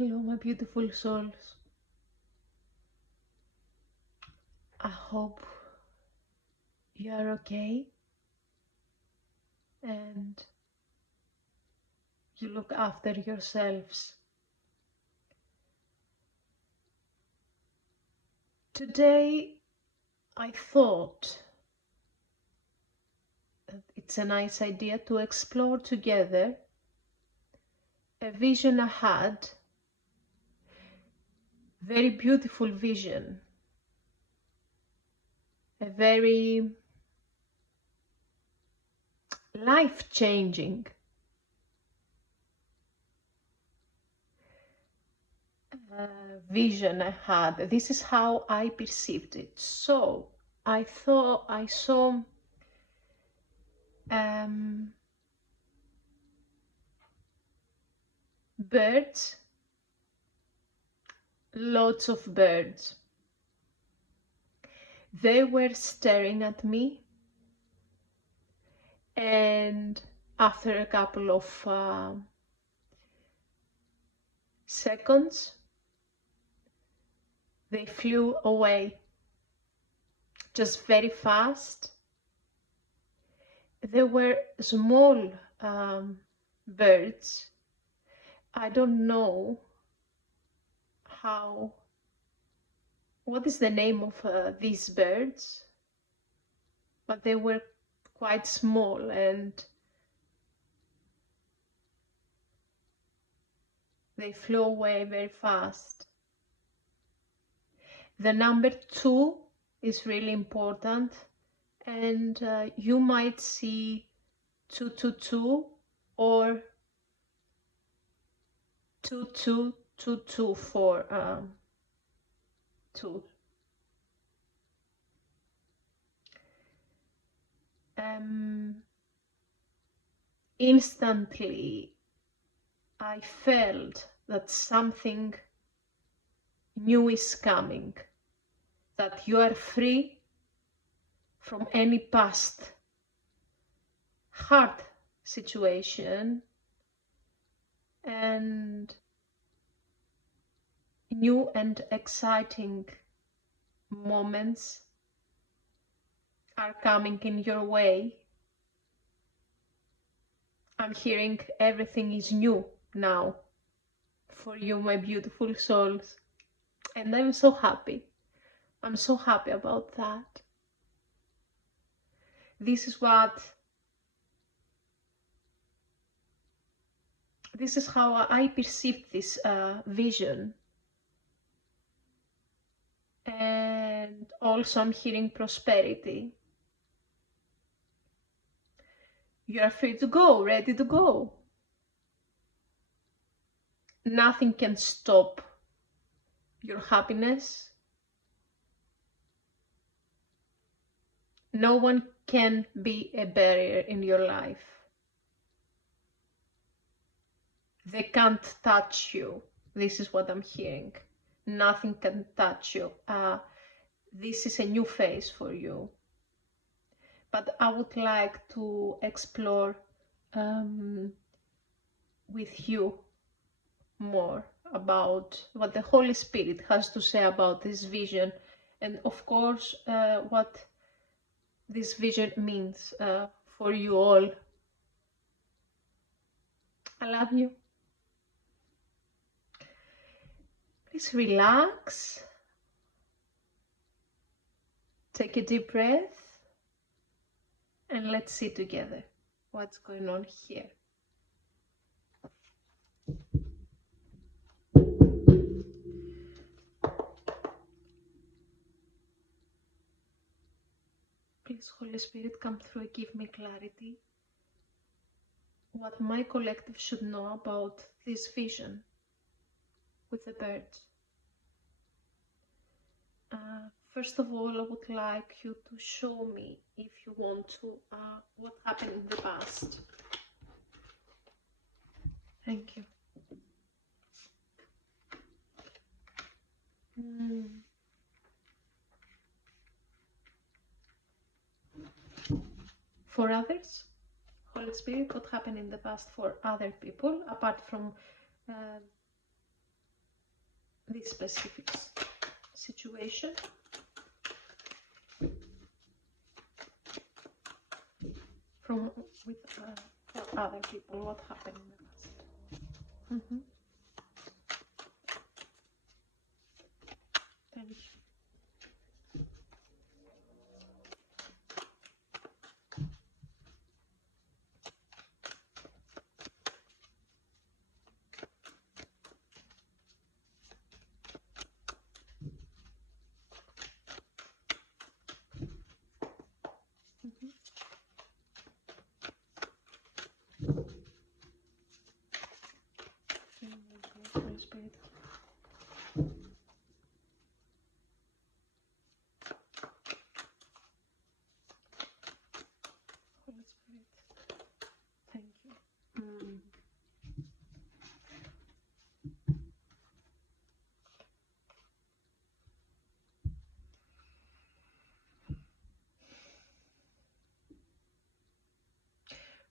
Hello, my beautiful souls. I hope you are okay and you look after yourselves. Today, I thought that it's a nice idea to explore together a vision I had, very beautiful vision, a very life-changing vision I had. This is how I perceived it. So I thought I saw birds, lots of birds. They were staring at me, and after a couple of seconds, they flew away, just very fast. They were small birds. I don't know what is the name of these birds, but they were quite small and they flew away very fast. The number 2 is really important, and you might see 222 or 2222 for 2. Instantly, I felt that something new is coming, that you are free from any past hard situation, and new and exciting moments are coming in your way. I'm hearing everything is new now for you, my beautiful souls, and I'm so happy. I'm so happy about that. This is how I perceived this vision. And also I'm hearing prosperity. You are free to go, ready to go. Nothing can stop your happiness. No one can be a barrier in your life. They can't touch you. This is what I'm hearing. Nothing can touch you. This is a new phase for you. But I would like to explore with you more about what the Holy Spirit has to say about this vision, and of course what this vision means for you all. I love you. Please relax. Take a deep breath and let's see together what's going on here. Please, Holy Spirit, come through and give me clarity. What my collective should know about this vision with the birds. First of all, I would like you to show me, if you want to, what happened in the past. Thank you. For others, Holy Spirit, what happened in the past for other people, apart from this specific situation. From with for other people, what happened in the past. Thank you. Holy Spirit. Holy Spirit. Thank you.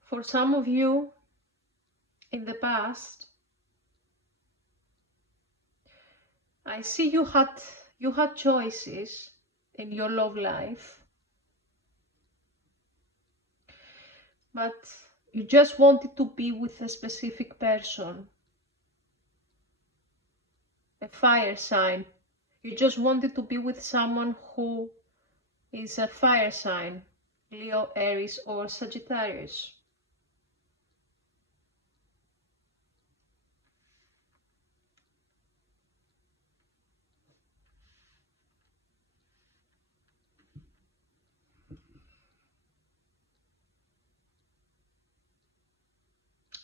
For some of you, in the past, I see you had choices in your love life, but you just wanted to be with a specific person, a fire sign. You just wanted to be with someone who is a fire sign, Leo, Aries, or Sagittarius.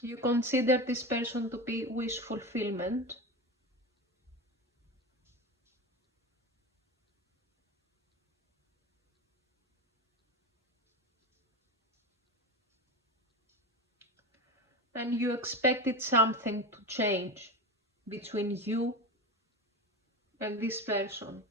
You consider this person to be wish fulfillment. And you expected something to change between you and this person.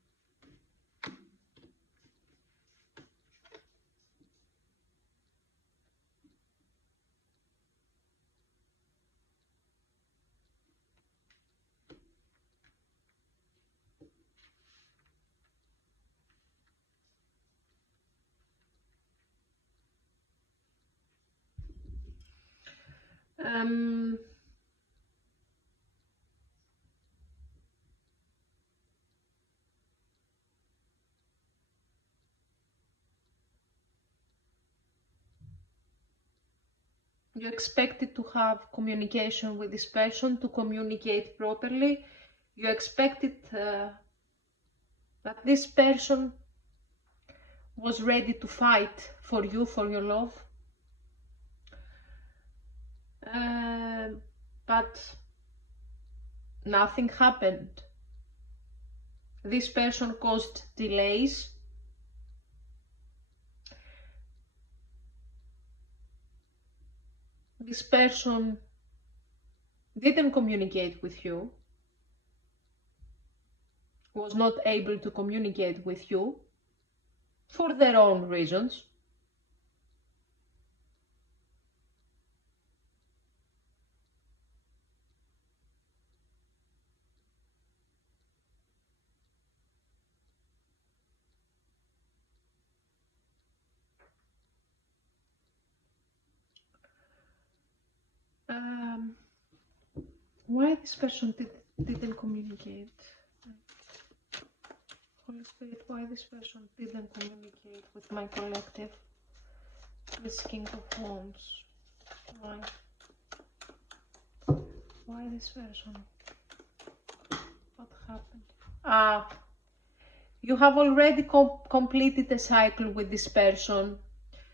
You expected to have communication with this person, to communicate properly. You expected that this person was ready to fight for you, for your love. But nothing happened. This person caused delays. This person didn't communicate with you, was not able to communicate with you for their own reasons. Why this person didn't communicate? Holy Spirit, why this person didn't communicate with my collective? This King of Wands. Why? Why this person? What happened? You have already completed a cycle with this person.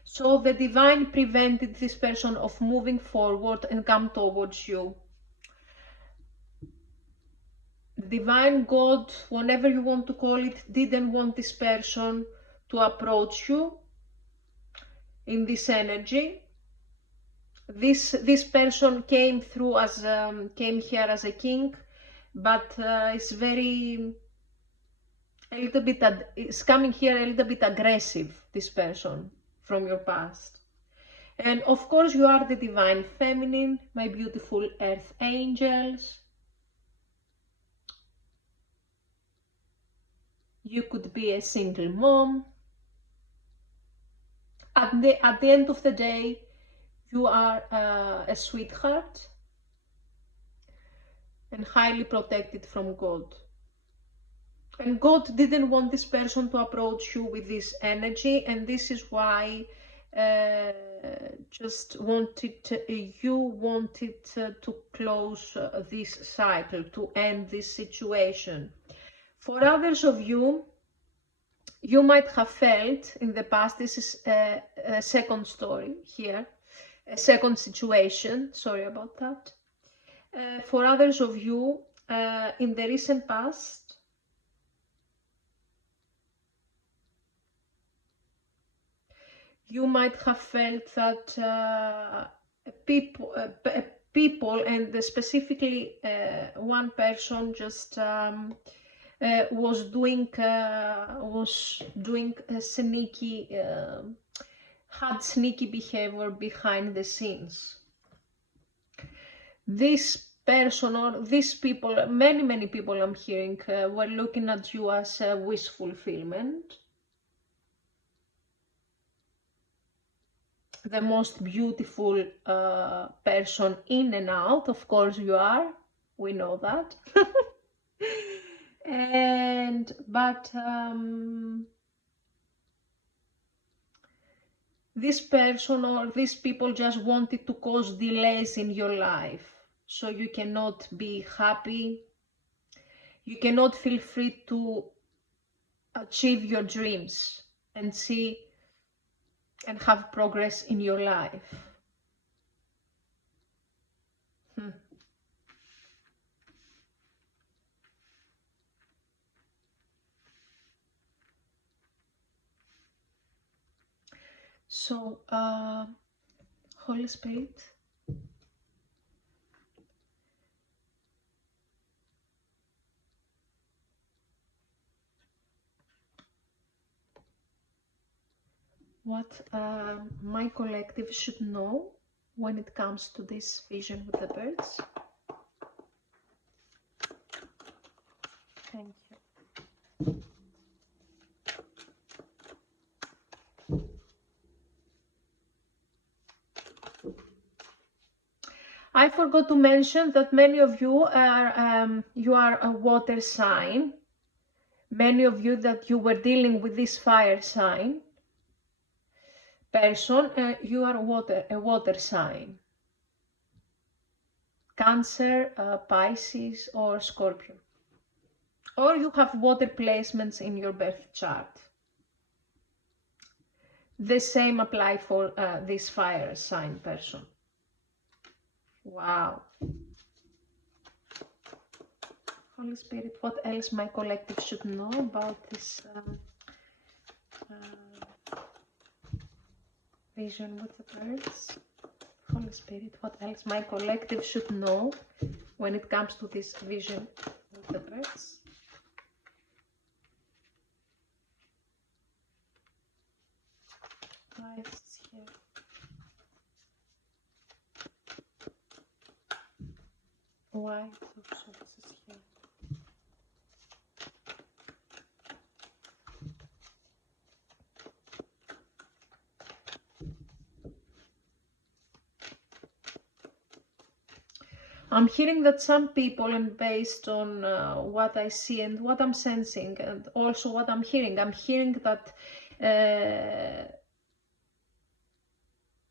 So the divine prevented this person of moving forward and come towards you. The divine God, whatever you want to call it, didn't want this person to approach you in this energy. This person came through as came here as a king, but it's it's coming here a little bit aggressive, this person from your past. And of course you are the divine feminine, my beautiful earth angels. You could be a single mom. At the end of the day, you are a sweetheart and highly protected from God. And God didn't want this person to approach you with this energy, and this is why you wanted to close this cycle, to end this situation. For others of you, you might have felt in the past, this is a second story here, a second situation, sorry about that. For others of you, in the recent past, you might have felt that people, and specifically one person, just was doing a sneaky, had sneaky behavior behind the scenes. This person or these people, many people I'm hearing, were looking at you as a wish fulfillment. The most beautiful person in and out, of course you are, we know that. But this person or these people just wanted to cause delays in your life, so you cannot be happy, you cannot feel free to achieve your dreams and see and have progress in your life. So, Holy Spirit, what my collective should know when it comes to this vision with the birds. Thank you. I forgot to mention that many of you are a water sign. Many of you that you were dealing with this fire sign person, you are a water sign. Cancer, Pisces or Scorpio. Or you have water placements in your birth chart. The same apply for this fire sign person. Wow. Holy Spirit, what else my collective should know about this vision with the birds? Holy Spirit, what else my collective should know when it comes to this vision with the birds? Why is it here? Why two sources here? I'm hearing that some people, and based on what I see and what I'm sensing, and also what I'm hearing that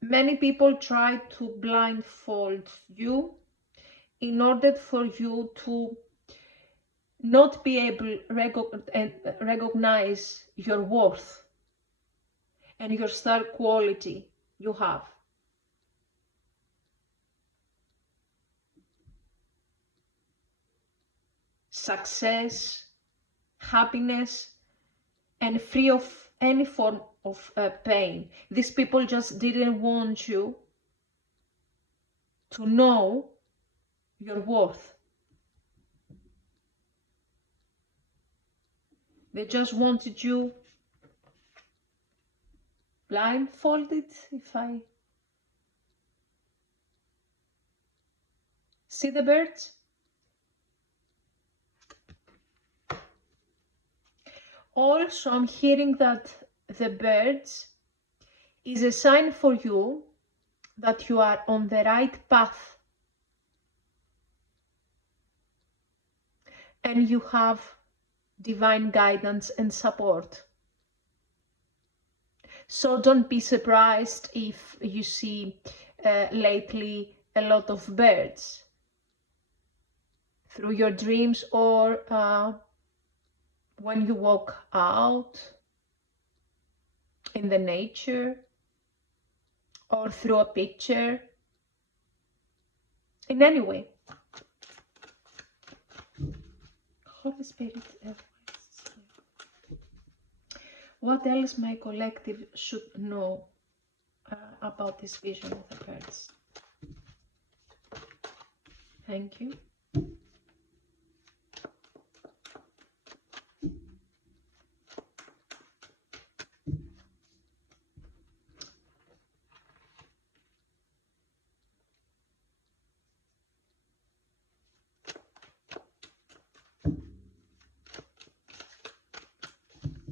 many people try to blindfold you in order for you to not be able to recognize your worth and your star quality you have. Success, happiness, and free of any form of pain. These people just didn't want you to know your worth. They just wanted you blindfolded, if I see the birds. Also, I'm hearing that the birds is a sign for you that you are on the right path and you have divine guidance and support. So don't be surprised if you see lately a lot of birds through your dreams, or when you walk out in the nature, or through a picture, in any way. Holy Spirit, what else my collective should know about this vision of the birds? Thank you.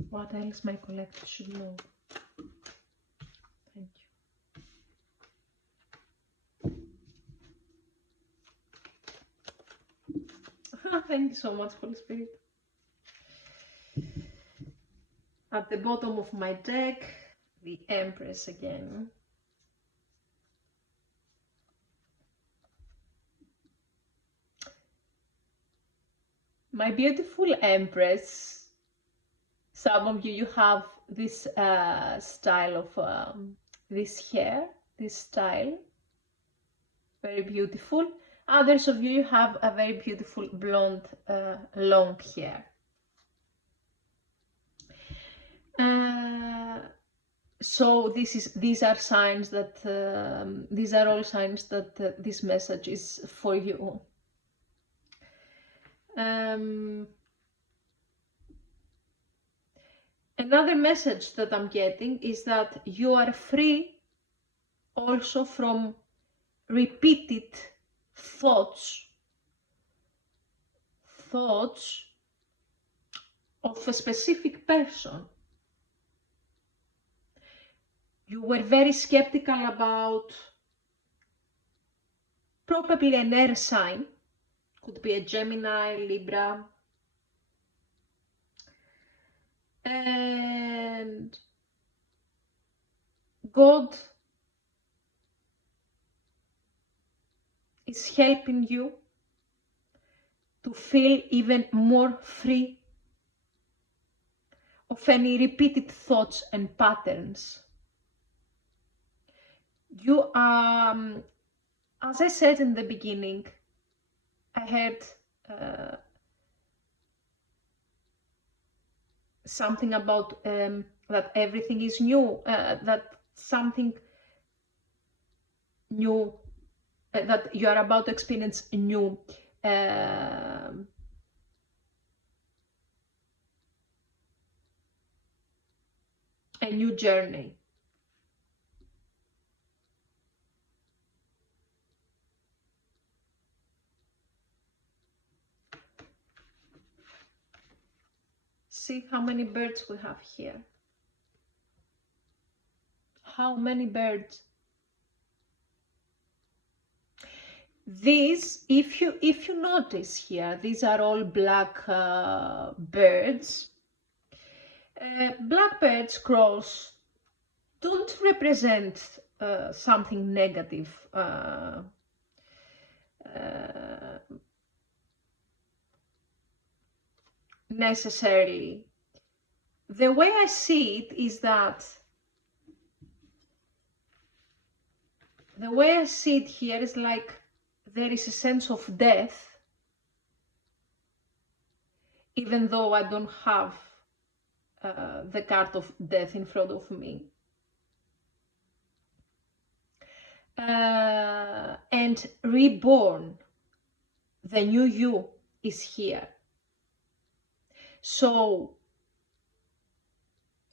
What else my collective should know? Thank you. Thank you so much, Holy Spirit. At the bottom of my deck, the Empress again. My beautiful Empress, some of you have this style of this hair, this style, very beautiful. Others of you have a very beautiful blonde long hair. So these are signs that these are all signs that this message is for you. Another message that I'm getting is that you are free also from repeated thoughts of a specific person. You were very skeptical about probably an air sign, could be a Gemini, Libra, and God is helping you to feel even more free of any repeated thoughts and patterns. You as I said in the beginning, I heard something about that everything is new, that something new, that you are about to experience new. A new journey. See how many birds we have here. How many birds? These, if you notice here, these are all black birds. Blackbirds, crows, don't represent something negative. Necessarily. The way I see it is that the way I see it here is like there is a sense of death, even though I don't have the card of death in front of me. And reborn, the new you is here. So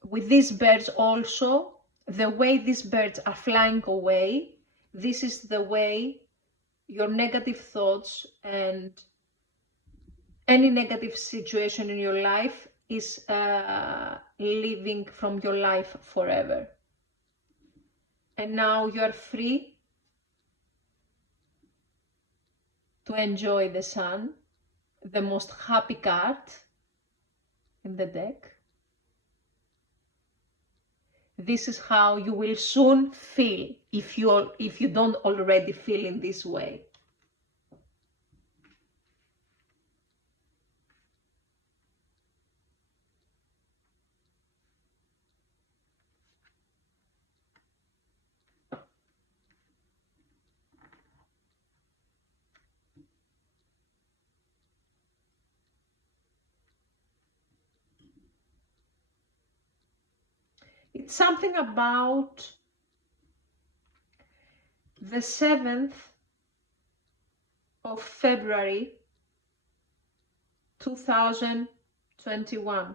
with these birds also, the way these birds are flying away, this is the way your negative thoughts and any negative situation in your life is leaving from your life forever. And now you are free to enjoy the sun, the most happy card in the deck. This is how you will soon feel if you don't already feel in this way. It's something about the 7th of February 2021.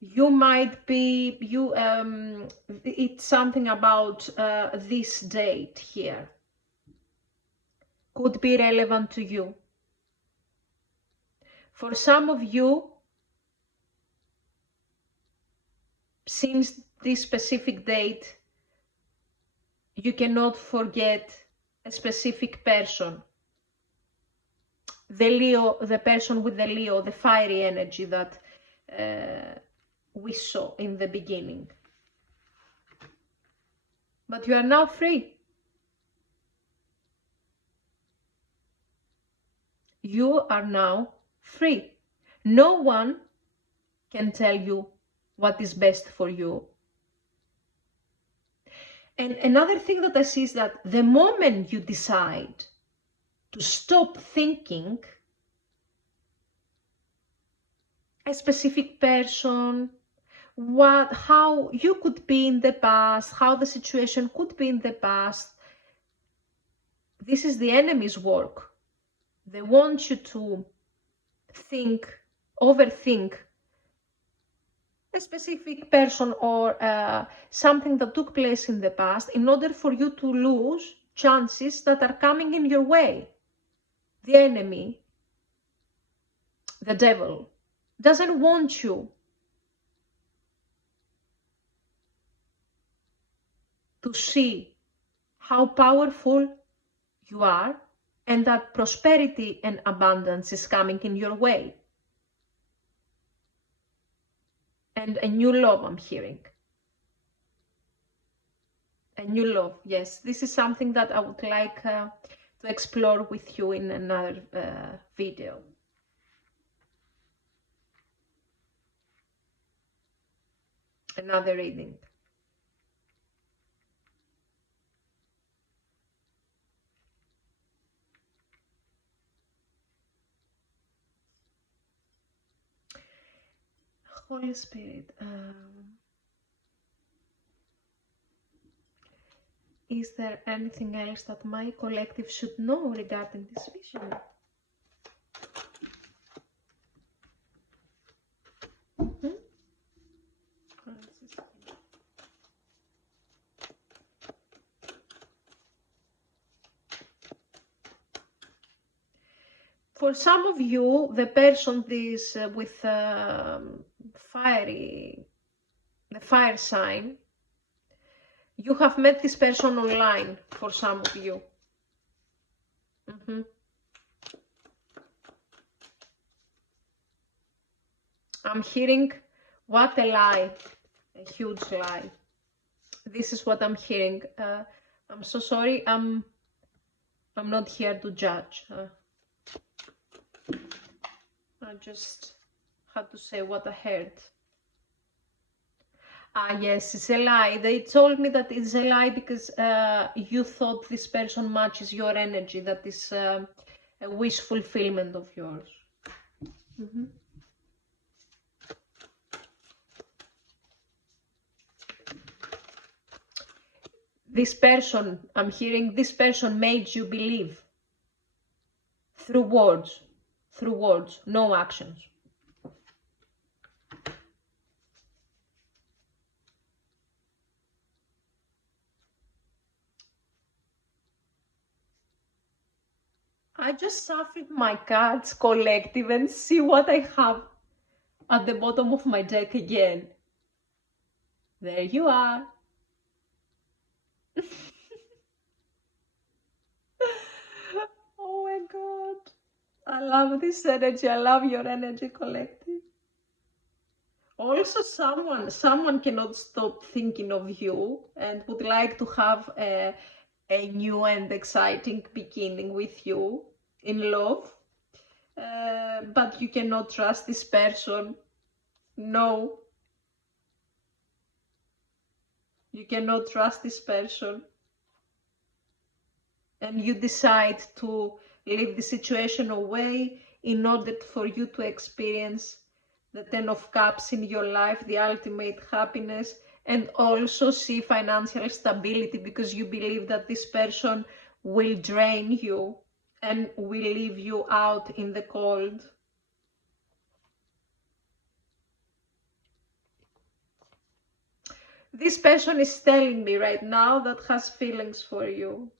You might be, it's something about this date here. Could be relevant to you. For some of you, since this specific date, you cannot forget a specific person. The Leo, the person with the Leo, the fiery energy that we saw in the beginning. But you are now free. You are now free. No one can tell you what is best for you. And another thing that I see is that the moment you decide to stop thinking a specific person, how you could be in the past, how the situation could be in the past, this is the enemy's work. They want you to overthink a specific person or something that took place in the past in order for you to lose chances that are coming in your way. The enemy, the devil, doesn't want you to see how powerful you are and that prosperity and abundance is coming in your way. And a new love I'm hearing. A new love, yes. This is something that I would like to explore with you in another video. Another reading. Holy Spirit, is there anything else that my collective should know regarding this vision? For some of you, the person is with the fire sign, you have met this person online for some of you. I'm hearing, what a lie, a huge lie. This is what I'm hearing. I'm so sorry, I'm not here to judge. I just had to say what I heard. Yes, it's a lie. They told me that it's a lie because you thought this person matches your energy. That is a wish fulfillment of yours. This person, I'm hearing, this person made you believe through words, no actions. I just shuffled my cards, collective, and see what I have at the bottom of my deck again. There you are. Oh my God. I love this energy. I love your energy, collective. Also, someone cannot stop thinking of you and would like to have a new and exciting beginning with you in love. But you cannot trust this person. No, you cannot trust this person. And you decide to leave the situation away in order for you to experience the Ten of Cups in your life, the ultimate happiness, and also see financial stability, because you believe that this person will drain you and will leave you out in the cold. This person is telling me right now that has feelings for you.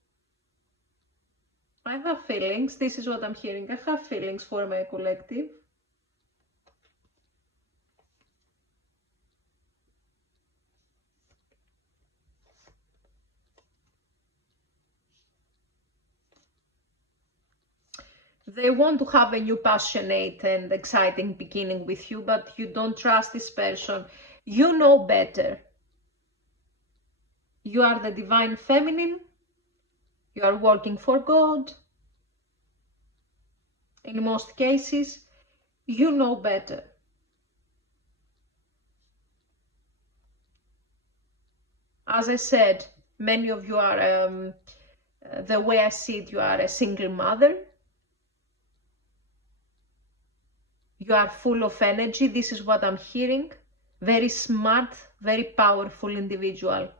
I have feelings. This is what I'm hearing. I have feelings for my collective. They want to have a new passionate and exciting beginning with you, but you don't trust this person. You know better. You are the divine feminine. You are working for God. In most cases, you know better. As I said, many of you are, the way I see it, you are a single mother. You are full of energy. This is what I'm hearing. Very smart, very powerful individual.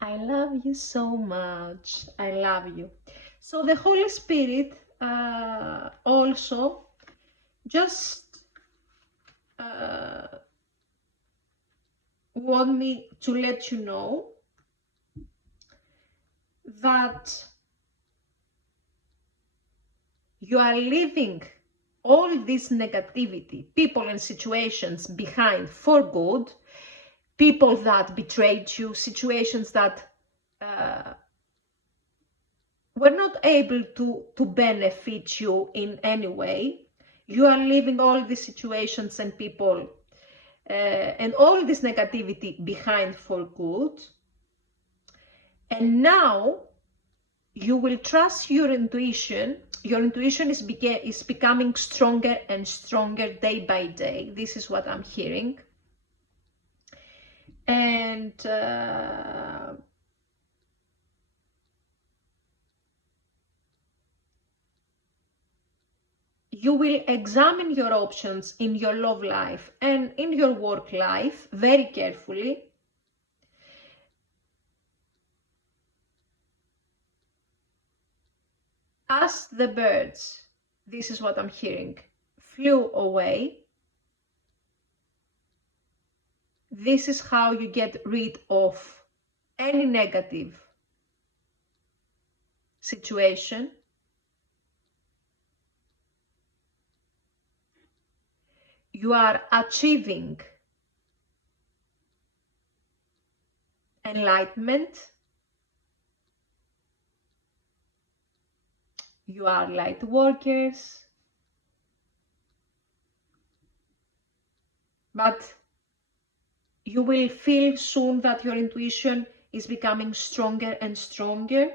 I love you so much. I love you. So the Holy Spirit also just want me to let you know that you are leaving all this negativity, people and situations behind for good, people that betrayed you, situations that were not able to benefit you in any way. You are leaving all these situations and people and all this negativity behind for good. And now you will trust your intuition. Your intuition is becoming stronger and stronger day by day. This is what I'm hearing. And you will examine your options in your love life and in your work life very carefully. As the birds, this is what I'm hearing, flew away, this is how you get rid of any negative situation. You are achieving enlightenment. You are light workers. But you will feel soon that your intuition is becoming stronger and stronger.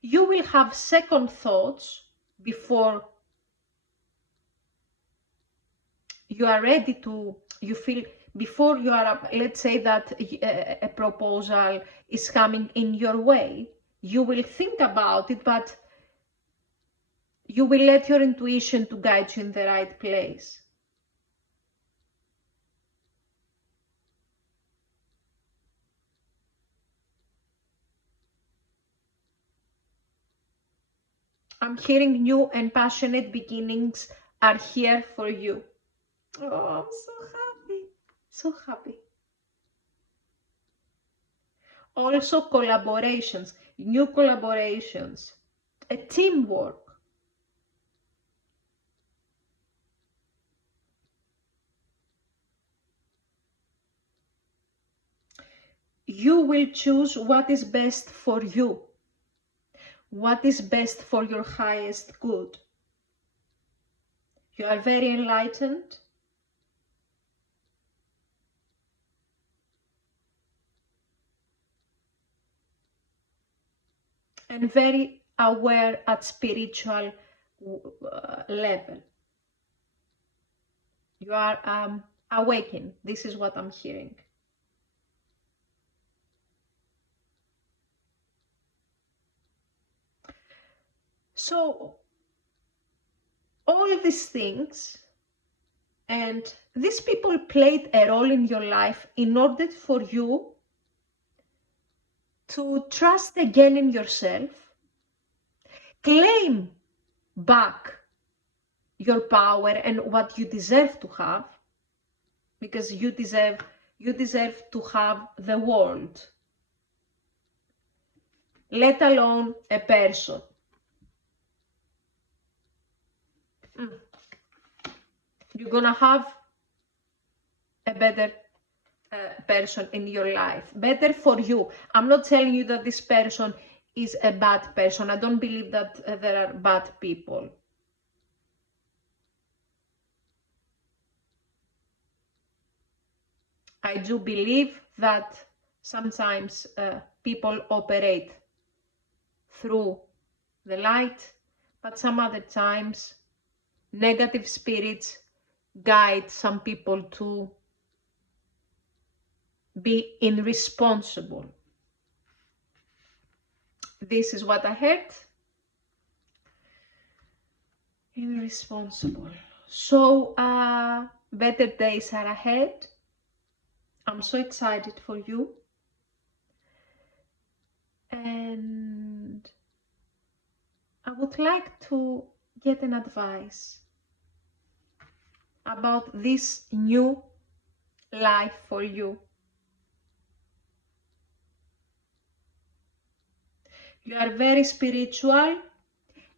You will have second thoughts before you are ready to, you feel, before you are, let's say that a proposal is coming in your way, you will think about it, but you will let your intuition to guide you in the right place. I'm hearing new and passionate beginnings are here for you. Oh, I'm so happy. So happy. Also collaborations, new collaborations, a teamwork. You will choose what is best for you, what is best for your highest good. You are very enlightened. And very aware at spiritual level. You are awakened. This is what I'm hearing. So all these things, and these people played a role in your life in order for you to trust again in yourself, claim back your power and what you deserve to have, because you deserve to have the world, let alone a person. You're gonna have a better person in your life, better for you. I'm not telling you that this person is a bad person. I don't believe that there are bad people. I do believe that sometimes people operate through the light, but some other times negative spirits guide some people to be irresponsible. This is what I heard. Irresponsible. So better days are ahead. I'm so excited for you. And I would like to get an advice about this new life for you. You are very spiritual,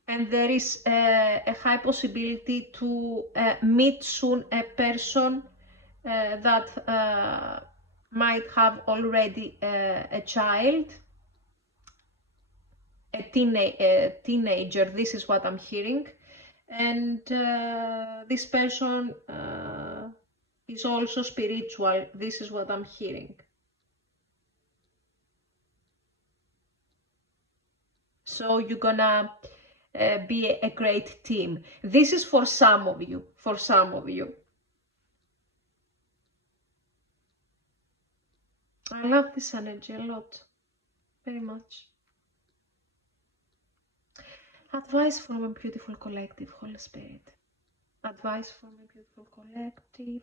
and there is a high possibility to meet soon a person that might have already a child, a teenager. This is what I'm hearing. And this person is also spiritual. This is what I'm hearing. So you're gonna be a great team. This is for some of you, I love this energy a lot, very much. Advice from a beautiful collective, Holy Spirit. Advice from a beautiful collective.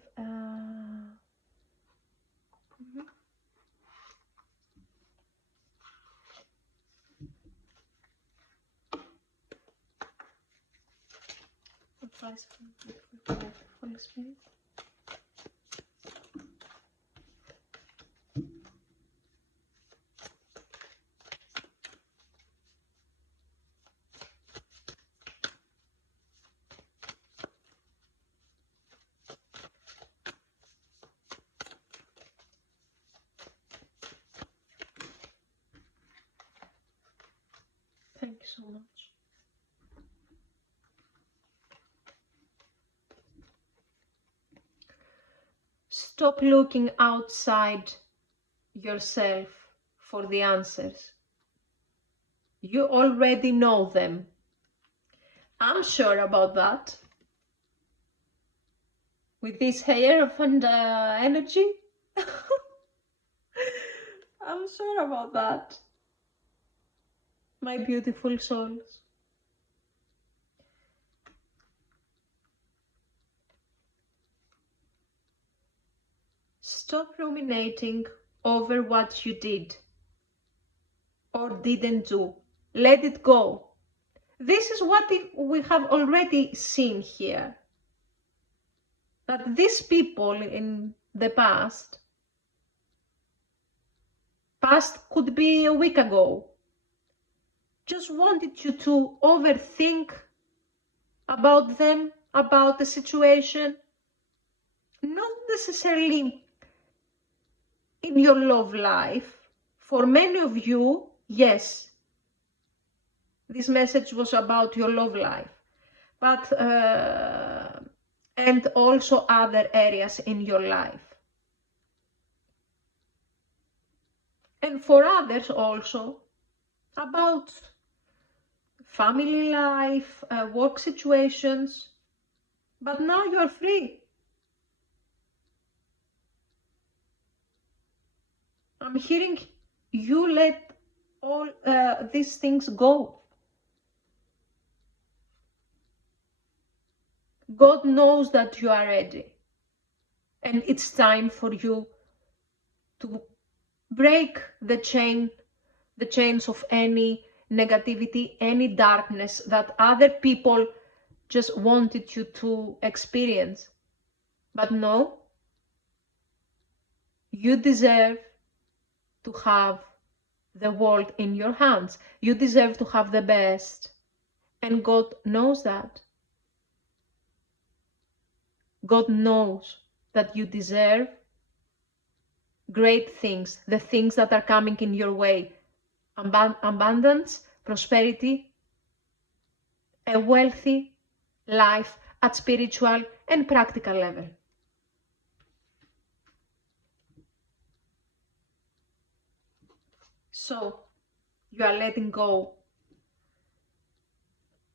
Advice from a beautiful collective, Holy Spirit. Thank you so much. Stop looking outside yourself for the answers. You already know them. I'm sure about that. With this hair and energy, I'm sure about that. My beautiful souls. Stop ruminating over what you did or didn't do. Let it go. This is what we have already seen here. That these people in the past Past could be a week ago. Just wanted you to overthink about them, about the situation. Not necessarily in your love life. For many of you, yes, this message was about your love life, but and also other areas in your life. And for others also, about family life, work situations, but now you're free. I'm hearing you let all these things go. God knows that you are ready, and it's time for you to break the chains of any negativity, any darkness that other people just wanted you to experience. But no, you deserve to have the world in your hands. You deserve to have the best. And God knows that. God knows that you deserve great things, the things that are coming in your way. Abundance, prosperity, a wealthy life at spiritual and practical level. So you are letting go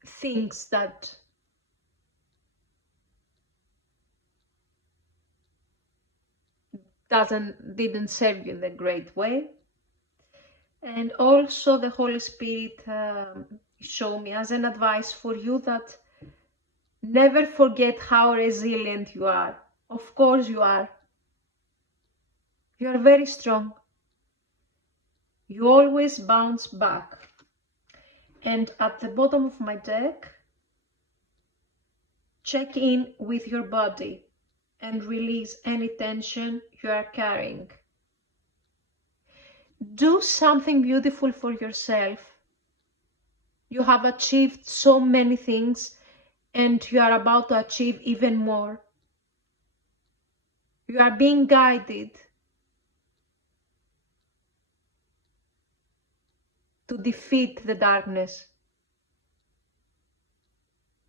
things that didn't serve you in a great way. And also the Holy Spirit showed me as an advice for you that never forget how resilient you are. Of course you are. You are very strong. You always bounce back. And at the bottom of my deck, check in with your body and release any tension you are carrying. Do something beautiful for yourself. You have achieved so many things and you are about to achieve even more. You are being guided to defeat the darkness,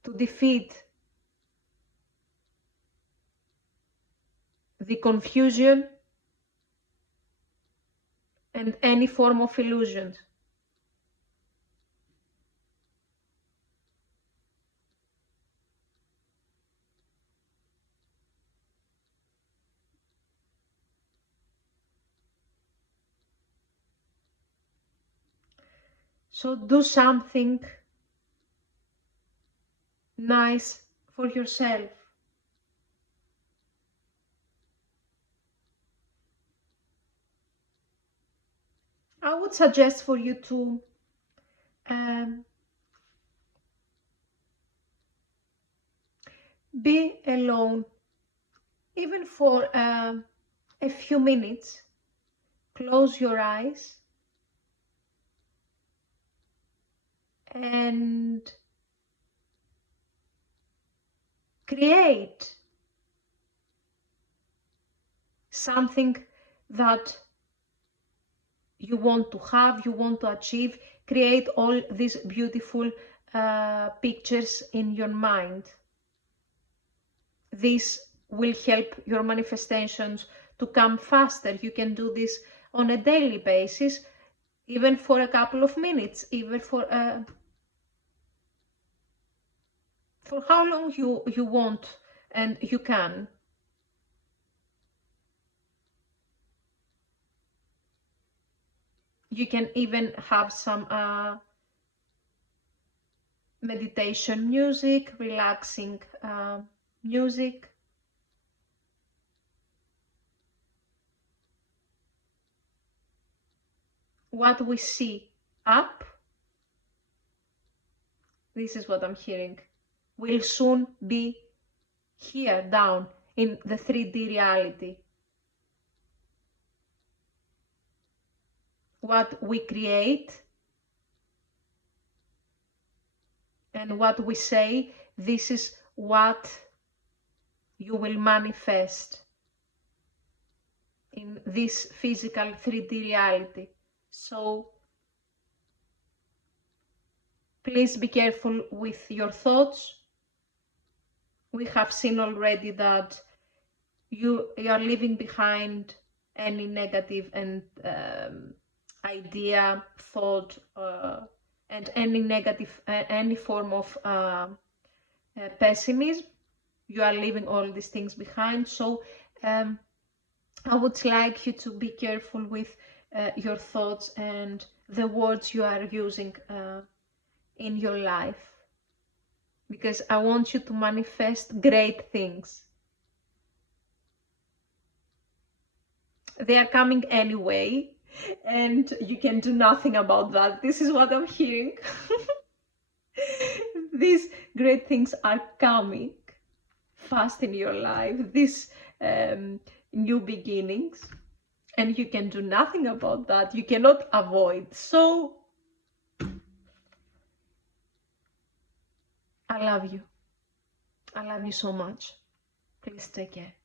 to defeat the confusion and any form of illusion. So do something nice for yourself. I would suggest for you to be alone, even for a few minutes. Close your eyes and create something that you want to have, you want to achieve. Create all these beautiful pictures in your mind. This will help your manifestations to come faster. You can do this on a daily basis, even for a couple of minutes, even for how long you want and you can. You can even have some meditation music, relaxing music. What we see up, this is what I'm hearing, will soon be here down in the 3D reality. what we create and what we say, this is what you will manifest in this physical 3D reality. So please be careful with your thoughts. We have seen already that you are leaving behind any negative and idea, thought, and any negative, any form of pessimism. You are leaving all these things behind. So I would like you to be careful with your thoughts and the words you are using in your life, because I want you to manifest great things. They are coming anyway, and you can do nothing about that. This is what I'm hearing. These great things are coming fast in your life, these new beginnings, and you can do nothing about that. You cannot avoid. So I love you. I love you so much. Please take care.